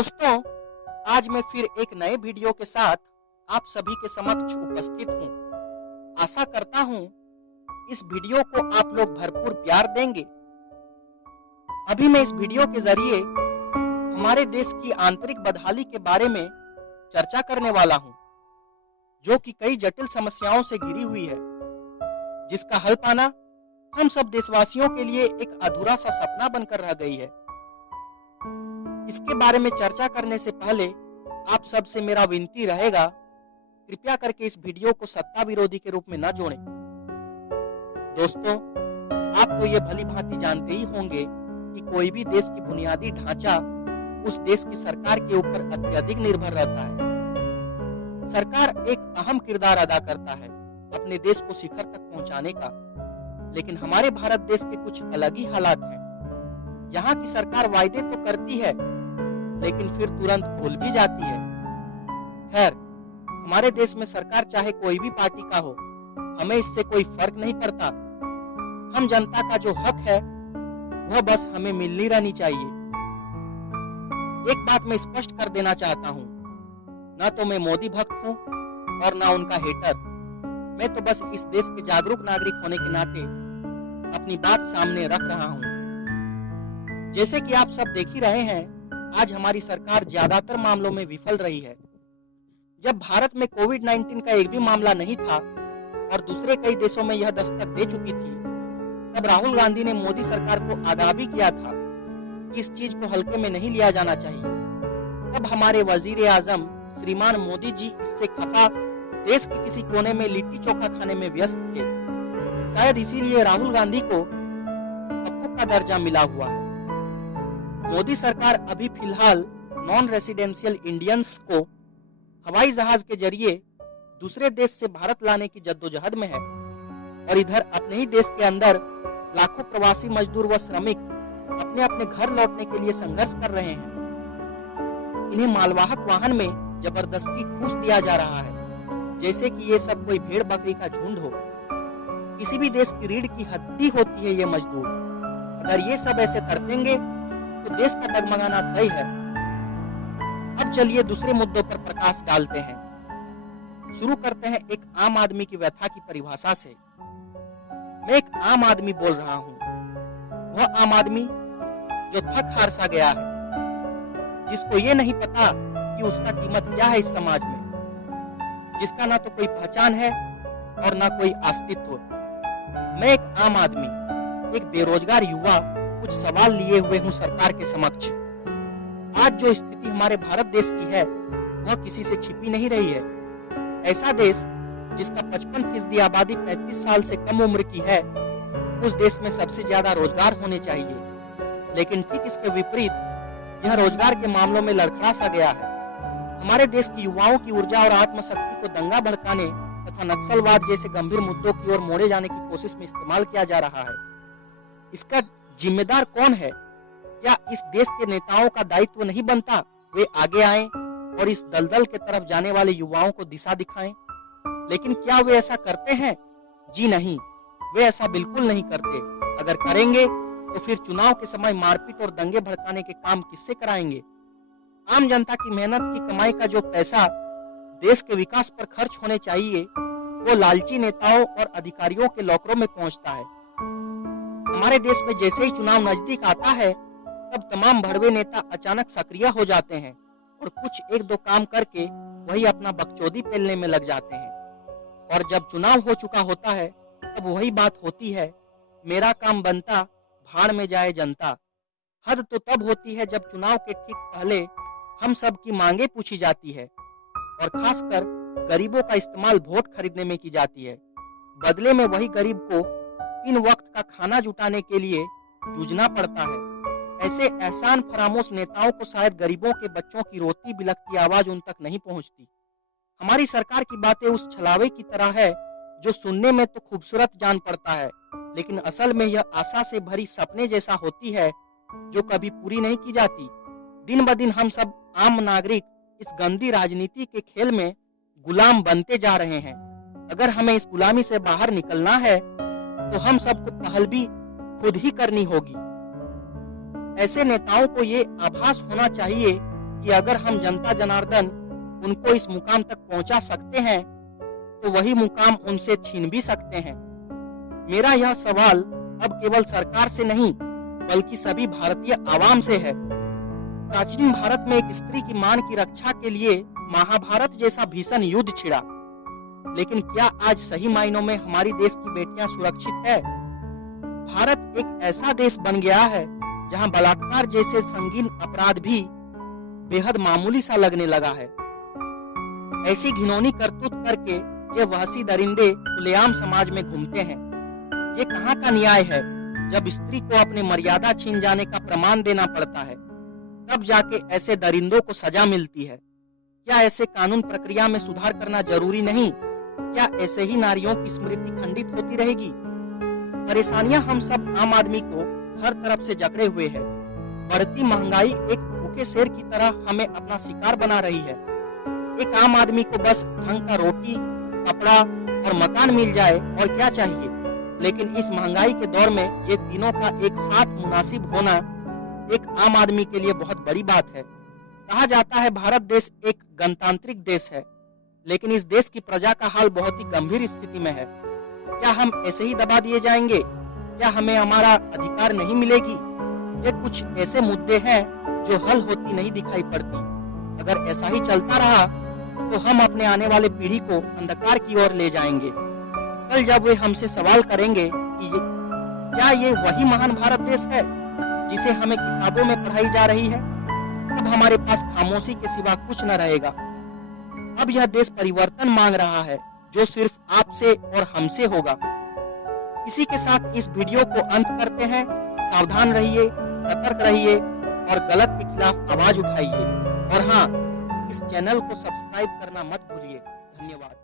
दोस्तों, आज मैं फिर एक नए वीडियो के साथ आप सभी के समक्ष उपस्थित हूँ। आशा करता हूँ इस वीडियो को आप लोग भरपूर प्यार देंगे। अभी मैं इस वीडियो के जरिए हमारे देश की आंतरिक बदहाली के बारे में चर्चा करने वाला हूँ, जो कि कई जटिल समस्याओं से घिरी हुई है, जिसका हल पाना हम सब देशवासियों के लिए एक अधूरा सा सपना बनकर रह गई है। इसके बारे में चर्चा करने से पहले आप सबसे मेरा विनती रहेगा, कृपया करके इस वीडियो को सत्ता विरोधी के रूप में न जोड़ें। दोस्तों, आप तो ये भली भांति जानते ही होंगे कि कोई भी देश की बुनियादी ढांचा उस देश की सरकार के ऊपर अत्यधिक निर्भर रहता है। सरकार एक अहम किरदार अदा करता है अपने देश को शिखर तक पहुंचाने का, लेकिन हमारे भारत देश के कुछ अलग ही हालात हैं। यहाँ की सरकार वायदे तो करती है, लेकिन फिर तुरंत भूल भी जाती है। खैर, हमारे देश में सरकार चाहे कोई भी पार्टी का हो, हमें इससे कोई फर्क नहीं पड़ता। हम जनता का जो हक है वह बस हमें मिलनी रहनी चाहिए। एक बात मैं स्पष्ट कर देना चाहता हूँ, न तो मैं मोदी भक्त हूँ और न उनका हेटर। मैं तो बस इस देश के जागरूक नागरिक होने के नाते अपनी बात सामने रख रहा हूँ। जैसे कि आप सब देख ही रहे हैं, आज हमारी सरकार ज्यादातर मामलों में विफल रही है। जब भारत में कोविड-19 का एक भी मामला नहीं था और दूसरे कई देशों में यह दस्तक दे चुकी थी, तब राहुल गांधी ने मोदी सरकार को आगाह भी किया था कि इस चीज को हल्के में नहीं लिया जाना चाहिए। तब हमारे वजीर आजम श्रीमान मोदी जी इससे खफा देश के किसी कोने में लिट्टी चोखा खाने में व्यस्त थे। शायद इसीलिए राहुल गांधी को पप्पू का दर्जा मिला हुआ है। मोदी सरकार अभी फिलहाल नॉन रेसिडेंशियल इंडियंस को हवाई जहाज के जरिए दूसरे देश से भारत लाने की जद्दोजहद में है, और इधर अपने ही देश के अंदर लाखों प्रवासी मजदूर व श्रमिक अपने अपने घर लौटने के लिए संघर्ष कर रहे हैं। इन्हें मालवाहक वाहन में जबरदस्ती ठूस दिया जा रहा है, जैसे कि ये सब कोई भेड़ बकरी का झुंड हो। किसी भी देश की रीढ़ की हड्डी होती है ये मजदूर। अगर ये सब ऐसे करतेंगे तो देश का डगमगाना तय है। अब चलिए दूसरे मुद्दों पर प्रकाश डालते हैं। शुरू करते हैं एक आम आदमी की व्यथा की परिभाषा से। मैं एक आम आदमी बोल रहा हूँ, वह आम आदमी जो थक हार सा गया है, जिसको ये नहीं पता कि उसका कीमत क्या है इस समाज में, जिसका ना तो कोई पहचान है और ना कोई अस्तित्व। मैं एक आम आदमी, एक बेरोजगार युवा, कुछ सवाल लिए हुए हूँ सरकार के समक्ष। आज जो स्थिति हमारे भारत देश की है वह किसी से छिपी नहीं रही है। ऐसा देश जिसका 55% आबादी 35 साल से कम उम्र की है, उस देश में सबसे ज्यादा रोजगार होने चाहिए, लेकिन ठीक इसके विपरीत यह रोजगार के मामलों में लड़खड़ा सा गया है। हमारे देश की युवाओं की ऊर्जा और आत्मशक्ति को दंगा भड़काने तथा नक्सलवाद जैसे गंभीर मुद्दों की ओर मोड़े जाने की कोशिश में इस्तेमाल किया जा रहा है। इसका जिम्मेदार कौन है? क्या इस देश के नेताओं का दायित्व नहीं बनता वे आगे आएं और इस दलदल के तरफ जाने वाले युवाओं को दिशा दिखाएं? लेकिन क्या वे ऐसा करते हैं? जी नहीं, वे ऐसा बिल्कुल नहीं करते। अगर करेंगे तो फिर चुनाव के समय मारपीट और दंगे भड़काने के काम किससे कराएंगे? आम जनता की मेहनत की कमाई का जो पैसा देश के विकास पर खर्च होने चाहिए, वो लालची नेताओं और अधिकारियों के लॉकरों में पहुंचता है। हमारे देश में जैसे ही चुनाव नजदीक आता है, तब तमाम भड़वे नेता अचानक सक्रिय हो जाते हैं और कुछ एक दो काम करके वही अपना बकचोदी पेलने में लग जाते हैं। और जब चुनाव हो चुका होता है, तब वही बात होती है, मेरा काम बनता, भाड़ में जाए जनता। हद तो तब होती है जब चुनाव के ठीक पहले हम सब की मांगे पूछी जाती है, और खासकर गरीबों का इस्तेमाल वोट खरीदने में की जाती है। बदले में वही गरीब को 3 वक्त का खाना जुटाने के लिए जूझना पड़ता है। ऐसे एहसान फरामोश नेताओं को शायद गरीबों के बच्चों की रोती बिलखती आवाज उन तक नहीं पहुंचती। हमारी सरकार की बातें उस छलावे की तरह है जो सुनने में तो खूबसूरत जान पड़ता है, लेकिन असल में यह आशा से भरी सपने जैसा होती है जो कभी पूरी नहीं की जाती। दिन ब दिन हम सब आम नागरिक इस गंदी राजनीति के खेल में गुलाम बनते जा रहे हैं। अगर हमें इस गुलामी से बाहर निकलना है तो हम सबको पहल भी खुद ही करनी होगी। ऐसे नेताओं को ये आभास होना चाहिए कि अगर हम जनता जनार्दन उनको इस मुकाम तक पहुंचा सकते हैं तो वही मुकाम उनसे छीन भी सकते हैं। मेरा यह सवाल अब केवल सरकार से नहीं बल्कि सभी भारतीय आवाम से है। प्राचीन भारत में एक स्त्री की मान की रक्षा के लिए महाभारत जैसा भीषण युद्ध छिड़ा, लेकिन क्या आज सही मायनों में हमारी देश की बेटियां सुरक्षित है? भारत एक ऐसा देश बन गया है जहां बलात्कार जैसे संगीन अपराध भी बेहद मामूली सा लगने लगा है। ऐसी घिनौनी करतूत करके ये वहशी दरिंदे खुलेआम समाज में घूमते हैं। ये कहाँ का न्याय है जब स्त्री को अपने मर्यादा छीन जाने का प्रमाण देना पड़ता है, तब जाके ऐसे दरिंदों को सजा मिलती है। क्या ऐसे कानून प्रक्रिया में सुधार करना जरूरी नहीं? क्या ऐसे ही नारियों की स्मृति खंडित होती रहेगी? परेशानियां हम सब आम आदमी को हर तरफ से जकड़े हुए है। बढ़ती महंगाई एक भूखे शेर की तरह हमें अपना शिकार बना रही है। एक आम आदमी को बस ढंग का रोटी, कपड़ा और मकान मिल जाए और क्या चाहिए, लेकिन इस महंगाई के दौर में ये तीनों का एक साथ मुनासिब होना एक आम आदमी के लिए बहुत बड़ी बात है। कहा जाता है भारत देश एक गणतांत्रिक देश है, लेकिन इस देश की प्रजा का हाल बहुत ही गंभीर स्थिति में है। क्या हम ऐसे ही दबा दिए जाएंगे? क्या हमें हमारा अधिकार नहीं मिलेगी? ये कुछ ऐसे मुद्दे हैं जो हल होती नहीं दिखाई पड़ती। अगर ऐसा ही चलता रहा तो हम अपने आने वाले पीढ़ी को अंधकार की ओर ले जाएंगे। कल जब वे हमसे सवाल करेंगे कि क्या ये वही महान भारत देश है जिसे हमें किताबों में पढ़ाई जा रही है, तब हमारे पास खामोशी के सिवा कुछ न रहेगा। अब यह देश परिवर्तन मांग रहा है जो सिर्फ आपसे और हमसे होगा। इसी के साथ इस वीडियो को अंत करते हैं। सावधान रहिए, सतर्क रहिए और गलत के खिलाफ आवाज उठाइए। और हाँ, इस चैनल को सब्सक्राइब करना मत भूलिए। धन्यवाद।